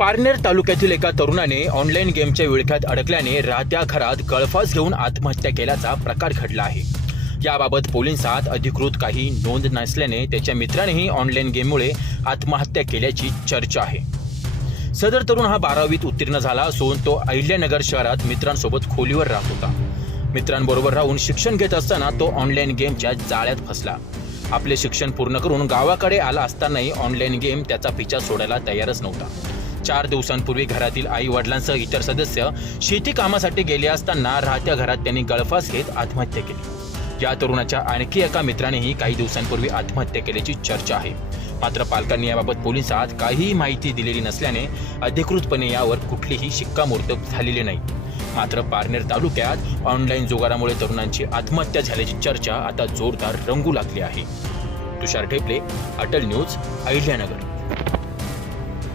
पारनेर तालुक्यातील एका तरुणाने ऑनलाईन गेमच्या विळख्यात अडकल्याने राहत्या घरात गळफास घेऊन आत्महत्या केल्याचा प्रकार घडला आहे. याबाबत पोलिसात अधिकृत काही नोंद नसल्याने त्याच्या मित्रानेही ऑनलाईन गेममुळे आत्महत्या केल्याची चर्चा आहे. सदर तरुण हा बारावीत उत्तीर्ण झाला असून तो अहिल्यानगर शहरात मित्रांसोबत खोलीवर राहत होता. मित्रांबरोबर राहून शिक्षण घेत असताना तो ऑनलाईन गेमच्या जाळ्यात फसला. आपले शिक्षण पूर्ण करून गावाकडे आला असतानाही ऑनलाईन गेम त्याचा पिछा सोडायला तयारच नव्हता. चार दिवसांपूर्वी घरातील आई वडिलांसह इतर सदस्य शेती कामासाठी गेले असताना राहत्या घरात त्यांनी गळफास घेत आत्महत्या केली. या तरुणाच्या आणखी एका मित्रानेही काही दिवसांपूर्वी आत्महत्या केल्याची चर्चा आहे. मात्र पालकांनी याबाबत पोलिसात काहीही माहिती दिलेली नसल्याने अधिकृतपणे यावर कुठलीही शिक्कामोर्तब झालेली नाही. मात्र पारनेर तालुक्यात ऑनलाईन जुगारामुळे तरुणांची आत्महत्या झाल्याची चर्चा आता जोरदार रंगू लागली आहे. तुषार ठेपले अटल न्यूज अहिल्यानगर.